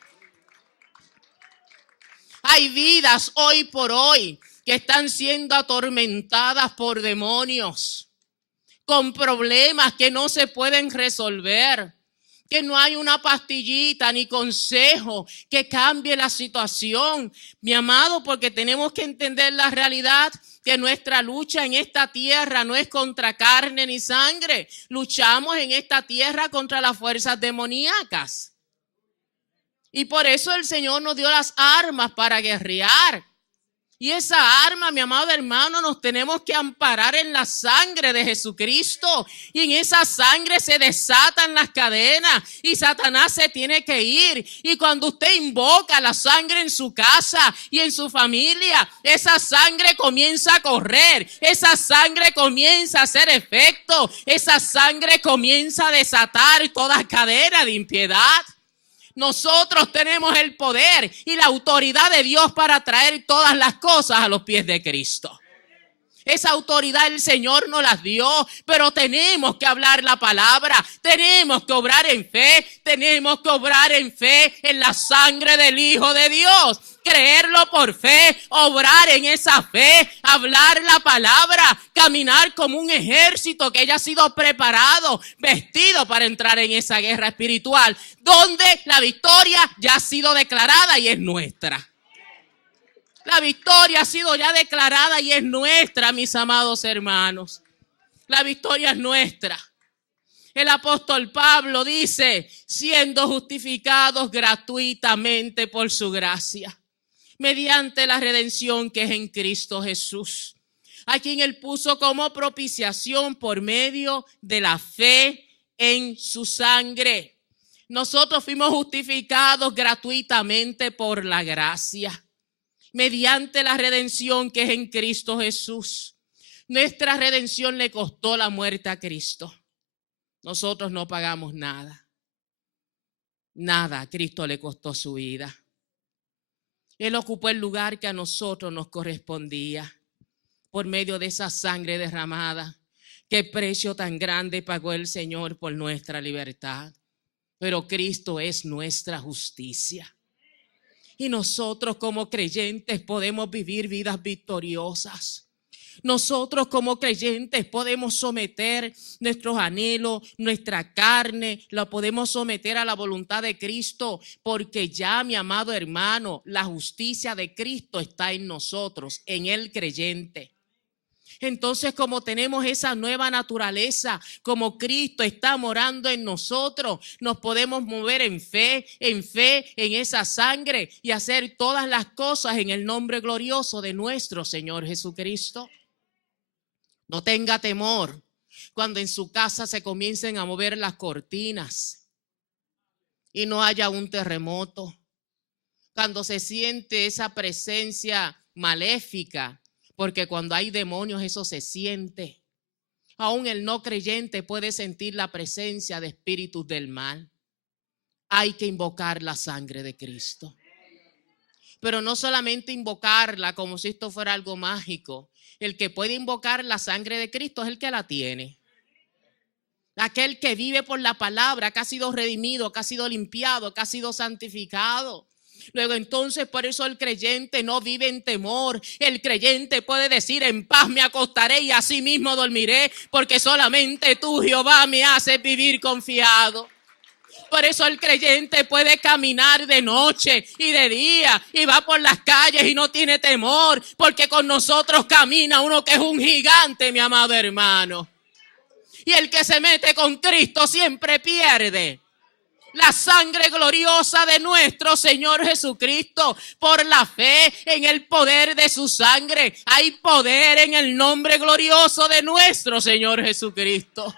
Hay vidas hoy por hoy que están siendo atormentadas por demonios, con problemas que no se pueden resolver, que no hay una pastillita ni consejo que cambie la situación, mi amado, porque tenemos que entender la realidad que nuestra lucha en esta tierra no es contra carne ni sangre. Luchamos en esta tierra contra las fuerzas demoníacas. Y por eso el Señor nos dio las armas para guerrear. Y esa arma, mi amado hermano, nos tenemos que amparar en la sangre de Jesucristo. Y en esa sangre se desatan las cadenas y Satanás se tiene que ir. Y cuando usted invoca la sangre en su casa y en su familia, esa sangre comienza a correr. Esa sangre comienza a hacer efecto. Esa sangre comienza a desatar toda cadena de impiedad. Nosotros tenemos el poder y la autoridad de Dios para traer todas las cosas a los pies de Cristo. Esa autoridad el Señor nos las dio, pero tenemos que hablar la palabra, tenemos que obrar en fe, tenemos que obrar en fe en la sangre del Hijo de Dios, creerlo por fe, obrar en esa fe, hablar la palabra, caminar como un ejército que ya ha sido preparado, vestido para entrar en esa guerra espiritual, donde la victoria ya ha sido declarada y es nuestra. La victoria ha sido ya declarada y es nuestra, mis amados hermanos. La victoria es nuestra. El apóstol Pablo dice, siendo justificados gratuitamente por su gracia, mediante la redención que es en Cristo Jesús, a quien él puso como propiciación por medio de la fe en su sangre. Nosotros fuimos justificados gratuitamente por la gracia, mediante la redención que es en Cristo Jesús. Nuestra redención le costó la muerte a Cristo. Nosotros no pagamos nada. Nada, a Cristo le costó su vida. Él ocupó el lugar que a nosotros nos correspondía por medio de esa sangre derramada. Qué precio tan grande pagó el Señor por nuestra libertad. Pero Cristo es nuestra justicia. Y nosotros como creyentes podemos vivir vidas victoriosas. Nosotros como creyentes podemos someter nuestros anhelos, nuestra carne, lo podemos someter a la voluntad de Cristo, porque ya, mi amado hermano, la justicia de Cristo está en nosotros, en el creyente. Entonces, como tenemos esa nueva naturaleza, como Cristo está morando en nosotros, nos podemos mover en fe, en esa sangre y hacer todas las cosas en el nombre glorioso de nuestro Señor Jesucristo. No tenga temor cuando en su casa se comiencen a mover las cortinas y no haya un terremoto. Cuando se siente esa presencia maléfica, porque cuando hay demonios eso se siente. Aún el no creyente puede sentir la presencia de espíritus del mal. hay que invocar la sangre de Cristo. Pero no solamente invocarla como si esto fuera algo mágico. El que puede invocar la sangre de Cristo es el que la tiene. Aquel que vive por la palabra, que ha sido redimido, que ha sido limpiado, que ha sido santificado. Luego entonces por eso el creyente no vive en temor. El creyente puede decir: en paz me acostaré y así mismo dormiré, porque solamente tú, Jehová, me haces vivir confiado. Por eso el creyente puede caminar de noche y de día y va por las calles y no tiene temor, porque con nosotros camina uno que es un gigante, mi amado hermano. Y el que se mete con Cristo siempre pierde. La sangre gloriosa de nuestro Señor Jesucristo, por la fe en el poder de su sangre, hay poder en el nombre glorioso de nuestro Señor Jesucristo.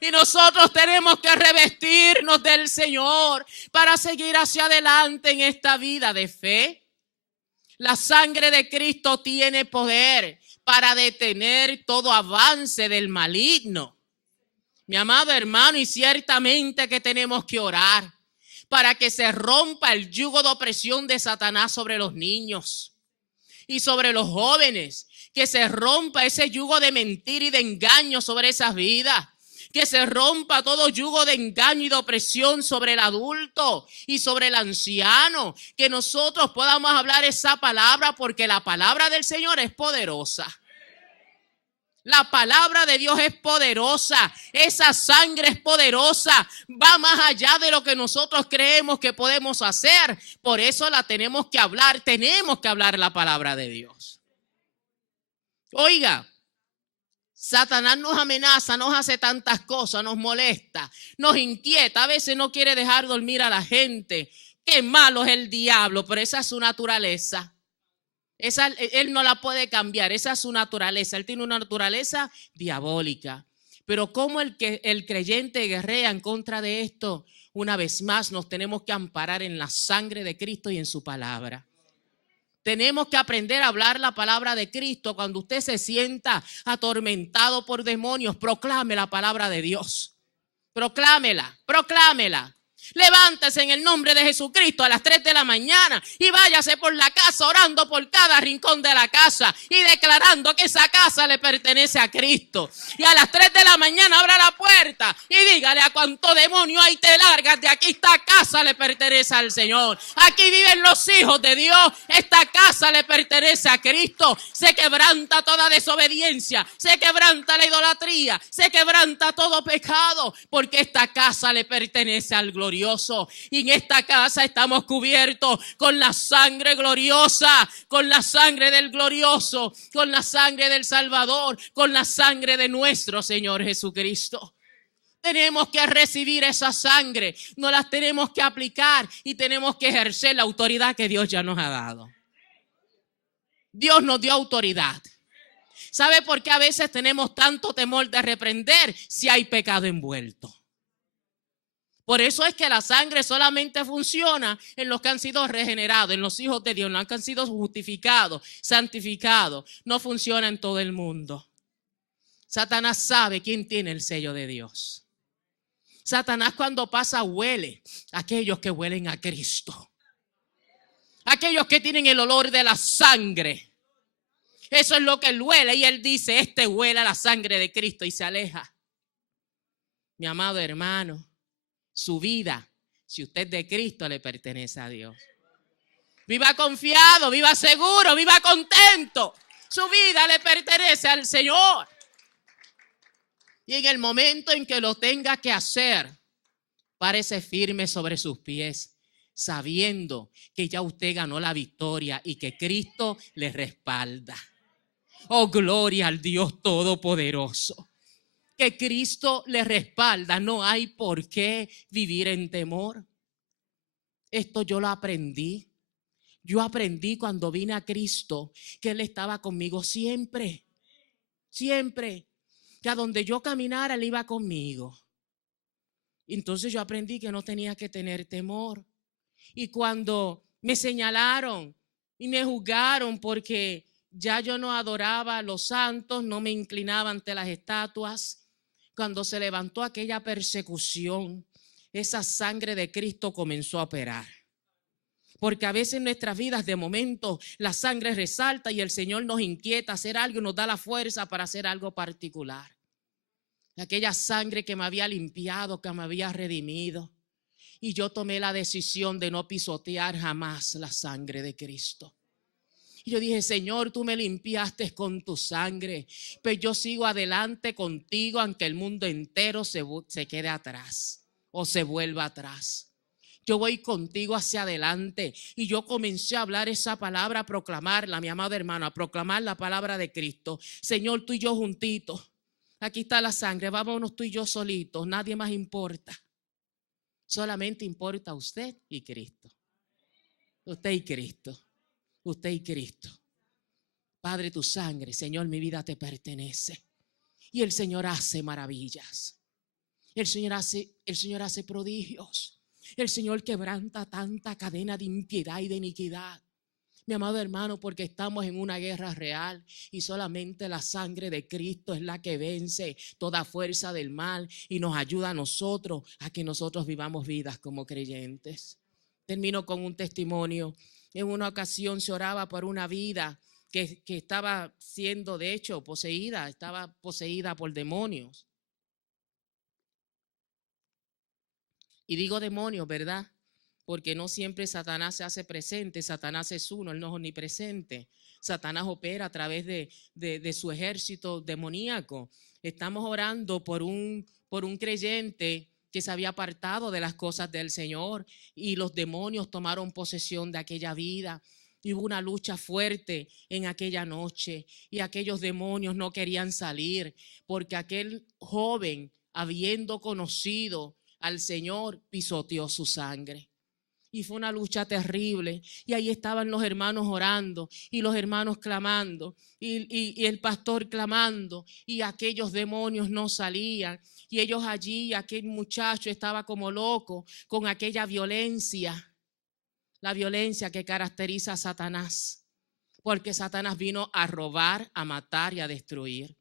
Y nosotros tenemos que revestirnos del Señor para seguir hacia adelante en esta vida de fe. La sangre de Cristo tiene poder para detener todo avance del maligno. Mi amado hermano, y ciertamente que tenemos que orar para que se rompa el yugo de opresión de Satanás sobre los niños y sobre los jóvenes, que se rompa ese yugo de mentira y de engaño sobre esas vidas. Que se rompa todo yugo de engaño y de opresión sobre el adulto y sobre el anciano. Que nosotros podamos hablar esa palabra, porque la palabra del Señor es poderosa. La palabra de Dios es poderosa. Esa sangre es poderosa. Va más allá de lo que nosotros creemos que podemos hacer. Por eso la tenemos que hablar. Tenemos que hablar la palabra de Dios. Oiga. Satanás nos amenaza, nos hace tantas cosas, nos molesta, nos inquieta, a veces no quiere dejar dormir a la gente. Qué malo es el diablo, pero esa es su naturaleza. Él no la puede cambiar, esa es su naturaleza. Él tiene una naturaleza diabólica. Pero como el creyente guerrea en contra de esto, una vez más nos tenemos que amparar en la sangre de Cristo y en su palabra. Tenemos que aprender a hablar la palabra de Cristo. Cuando usted se sienta atormentado por demonios, proclame la palabra de Dios. Proclámela, proclámela. Levántese en el nombre de Jesucristo a las 3 de la mañana y váyase por la casa orando por cada rincón de la casa y declarando que esa casa le pertenece a Cristo. Y a las 3 de la mañana abra la puerta y dígale: a cuánto demonio hay, te largas de aquí, esta casa le pertenece al Señor. Aquí viven los hijos de Dios, esta casa le pertenece a Cristo. Se quebranta toda desobediencia, se quebranta la idolatría, se quebranta todo pecado, porque esta casa le pertenece al glorioso. Y en esta casa estamos cubiertos con la sangre gloriosa, con la sangre del glorioso, con la sangre del Salvador, con la sangre de nuestro Señor Jesucristo. Tenemos que recibir esa sangre, nos las tenemos que aplicar y tenemos que ejercer la autoridad que Dios ya nos ha dado. Dios nos dio autoridad. ¿Sabe por qué a veces tenemos tanto temor de reprender si hay pecado envuelto? Por eso es que la sangre solamente funciona en los que han sido regenerados, en los hijos de Dios, en los que han sido justificados, santificados. No funciona en todo el mundo. Satanás sabe quién tiene el sello de Dios. Satanás cuando pasa huele a aquellos que huelen a Cristo. Aquellos que tienen el olor de la sangre. Eso es lo que él huele y él dice: este huele a la sangre de Cristo, y se aleja. Mi amado hermano, su vida, si usted es de Cristo, le pertenece a Dios. Viva confiado, viva seguro, viva contento. Su vida le pertenece al Señor. Y en el momento en que lo tenga que hacer, párese firme sobre sus pies, sabiendo que ya usted ganó la victoria y que Cristo le respalda. Oh, gloria al Dios Todopoderoso. Que Cristo le respalda, no hay por qué vivir en temor. Esto yo lo aprendí. Yo aprendí cuando vine a Cristo que Él estaba conmigo siempre, siempre. Que a donde yo caminara Él iba conmigo. Entonces yo aprendí que no tenía que tener temor. Y cuando me señalaron y me juzgaron porque ya yo no adoraba a los santos, no me inclinaba ante las estatuas, cuando se levantó aquella persecución, esa sangre de Cristo comenzó a operar. Porque a veces en nuestras vidas de momento la sangre resalta y el Señor nos inquieta a hacer algo y nos da la fuerza para hacer algo particular. Aquella sangre que me había limpiado, que me había redimido. Y yo tomé la decisión de no pisotear jamás la sangre de Cristo. Y yo dije, Señor, tú me limpiaste con tu sangre, pero yo sigo adelante contigo aunque el mundo entero se quede atrás o se vuelva atrás. Yo voy contigo hacia adelante. Y yo comencé a hablar esa palabra, a proclamarla, mi amado hermano, a proclamar la palabra de Cristo. Señor, tú y yo juntitos. Aquí está la sangre, vámonos tú y yo solitos, nadie más importa. Solamente importa usted y Cristo. Usted y Cristo. Usted y Cristo. Padre, tu sangre, Señor, mi vida te pertenece. Y el Señor hace maravillas. El Señor hace prodigios. El Señor quebranta tanta cadena de impiedad y de iniquidad. Mi amado hermano, porque estamos en una guerra real y solamente la sangre de Cristo es la que vence toda fuerza del mal y nos ayuda a nosotros a que nosotros vivamos vidas como creyentes. Termino con un testimonio. En una ocasión se oraba por una vida que estaba siendo de hecho poseída, estaba poseída por demonios. Y digo demonios, ¿verdad? Porque no siempre Satanás se hace presente. Satanás es uno, él no es omnipresente. Satanás opera a través de su ejército demoníaco. Estamos orando por un creyente que se había apartado de las cosas del Señor y los demonios tomaron posesión de aquella vida. Y hubo una lucha fuerte en aquella noche y aquellos demonios no querían salir porque aquel joven, habiendo conocido al Señor, pisoteó su sangre. Y fue una lucha terrible. Y ahí estaban los hermanos orando y los hermanos clamando y el pastor clamando y aquellos demonios no salían. Y ellos allí, aquel muchacho estaba como loco con aquella violencia. La violencia que caracteriza a Satanás. Porque Satanás vino a robar, a matar y a destruir.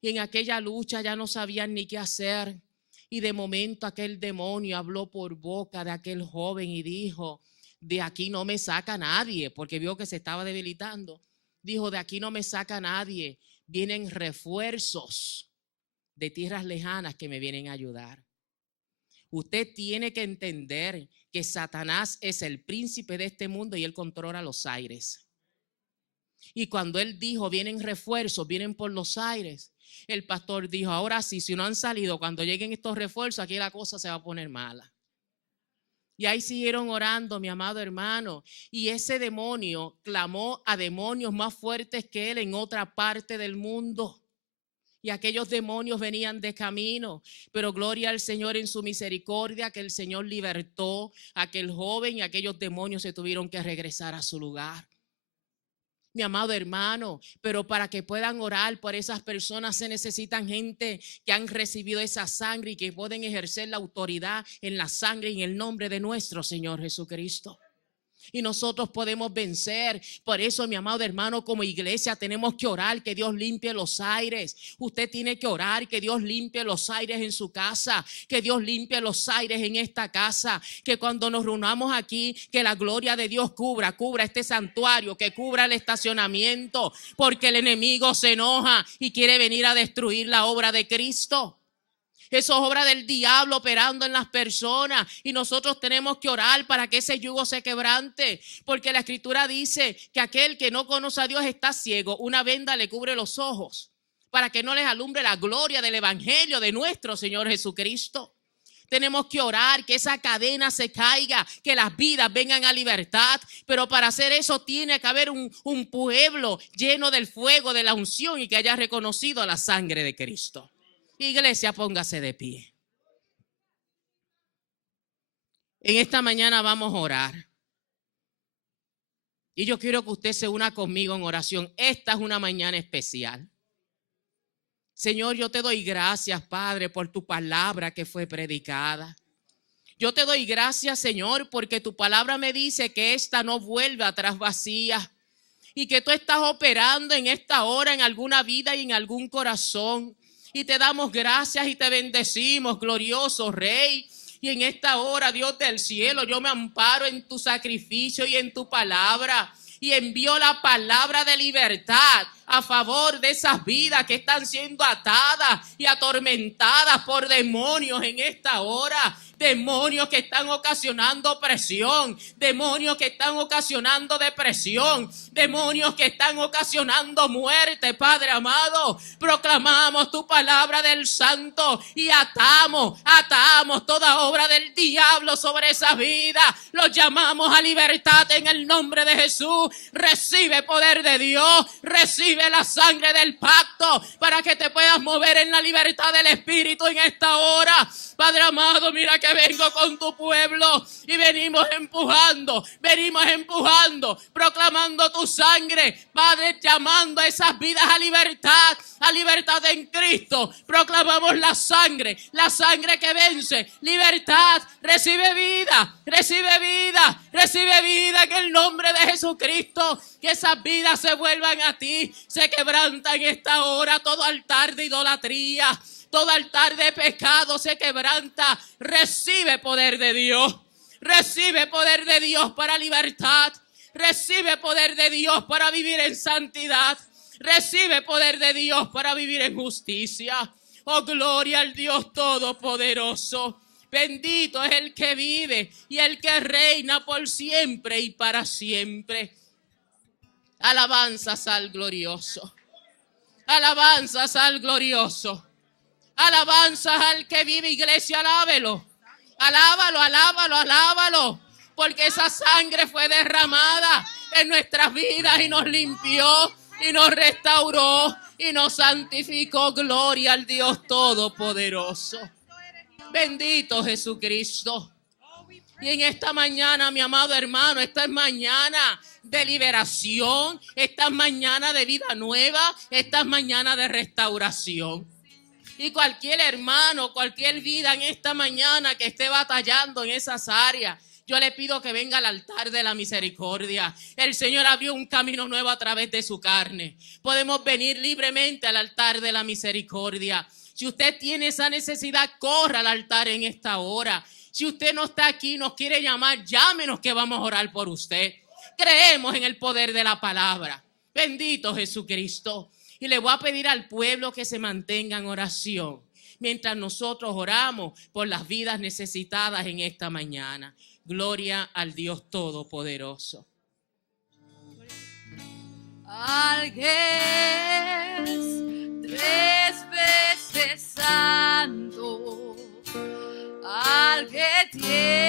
Y en aquella lucha ya no sabían ni qué hacer. Y de momento aquel demonio habló por boca de aquel joven y dijo, de aquí no me saca nadie, porque vio que se estaba debilitando. Dijo, de aquí no me saca nadie, vienen refuerzos de tierras lejanas que me vienen a ayudar. Usted tiene que entender que Satanás es el príncipe de este mundo y él controla los aires. Y cuando él dijo, vienen refuerzos, vienen por los aires, el pastor dijo, ahora sí, si no han salido, cuando lleguen estos refuerzos, aquí la cosa se va a poner mala. Y ahí siguieron orando, mi amado hermano. Y ese demonio clamó a demonios más fuertes que él en otra parte del mundo. Y aquellos demonios venían de camino. Pero gloria al Señor en su misericordia, que el Señor libertó a aquel joven y aquellos demonios se tuvieron que regresar a su lugar. Mi amado hermano, pero para que puedan orar por esas personas se necesitan gente que han recibido esa sangre y que pueden ejercer la autoridad en la sangre y en el nombre de nuestro Señor Jesucristo. Y nosotros podemos vencer. Por eso, mi amado hermano, como iglesia tenemos que orar que Dios limpie los aires. Usted tiene que orar que Dios limpie los aires en su casa, que Dios limpie los aires en esta casa, que cuando nos reunamos aquí, que la gloria de Dios cubra este santuario, que cubra el estacionamiento, porque el enemigo se enoja y quiere venir a destruir la obra de Cristo. Eso es obra del diablo operando en las personas y nosotros tenemos que orar para que ese yugo se quebrante, porque la escritura dice que aquel que no conoce a Dios está ciego, una venda le cubre los ojos para que no les alumbre la gloria del evangelio de nuestro Señor Jesucristo. Tenemos que orar que esa cadena se caiga, que las vidas vengan a libertad, pero para hacer eso tiene que haber un pueblo lleno del fuego de la unción y que haya reconocido la sangre de Cristo. Iglesia, póngase de pie. En esta mañana vamos a orar. Y yo quiero que usted se una conmigo en oración. Esta es una mañana especial. Señor, yo te doy gracias, Padre, por tu palabra que fue predicada. Yo te doy gracias, Señor, porque tu palabra me dice que esta no vuelve atrás vacía. Y que tú estás operando en esta hora en alguna vida y en algún corazón. Y te damos gracias y te bendecimos, glorioso Rey. Y en esta hora, Dios del cielo, yo me amparo en tu sacrificio y en tu palabra. Y envío la palabra de libertad a favor de esas vidas que están siendo atadas y atormentadas por demonios en esta hora. Demonios que están ocasionando presión, demonios que están ocasionando depresión, demonios que están ocasionando muerte, Padre amado. Proclamamos tu palabra del santo y atamos toda obra del diablo sobre esa vida. Los llamamos a libertad en el nombre de Jesús. Recibe poder de Dios, recibe la sangre del pacto para que te puedas mover en la libertad del Espíritu en esta hora. Padre amado, mira que vengo con tu pueblo y venimos empujando, proclamando tu sangre, Padre, llamando a esas vidas a libertad en Cristo. Proclamamos la sangre que vence, libertad, recibe vida en el nombre de Jesucristo. Que esas vidas se vuelvan a ti, se quebrantan en esta hora todo altar de idolatría. Todo altar de pecado se quebranta. Recibe poder de Dios. Recibe poder de Dios para libertad. Recibe poder de Dios para vivir en santidad. Recibe poder de Dios para vivir en justicia. Oh, gloria al Dios Todopoderoso. Bendito es el que vive y el que reina por siempre y para siempre. Alabanzas al glorioso. Alabanzas al glorioso. Alabanzas al que vive, iglesia, alábelo. Alábalo. Porque esa sangre fue derramada en nuestras vidas y nos limpió y nos restauró y nos santificó. Gloria al Dios Todopoderoso. Bendito Jesucristo. Y en esta mañana, mi amado hermano, esta es mañana de liberación, esta es mañana de vida nueva, esta es mañana de restauración. Y cualquier hermano, cualquier vida en esta mañana que esté batallando en esas áreas, yo le pido que venga al altar de la misericordia. El Señor abrió un camino nuevo a través de su carne. Podemos venir libremente al altar de la misericordia. Si usted tiene esa necesidad, corra al altar en esta hora. Si usted no está aquí, nos quiere llamar, llámenos que vamos a orar por usted. Creemos en el poder de la palabra. Bendito Jesucristo. Y le voy a pedir al pueblo que se mantenga en oración mientras nosotros oramos por las vidas necesitadas en esta mañana. Gloria al Dios Todopoderoso. Al que es 3 veces santo, al que tiene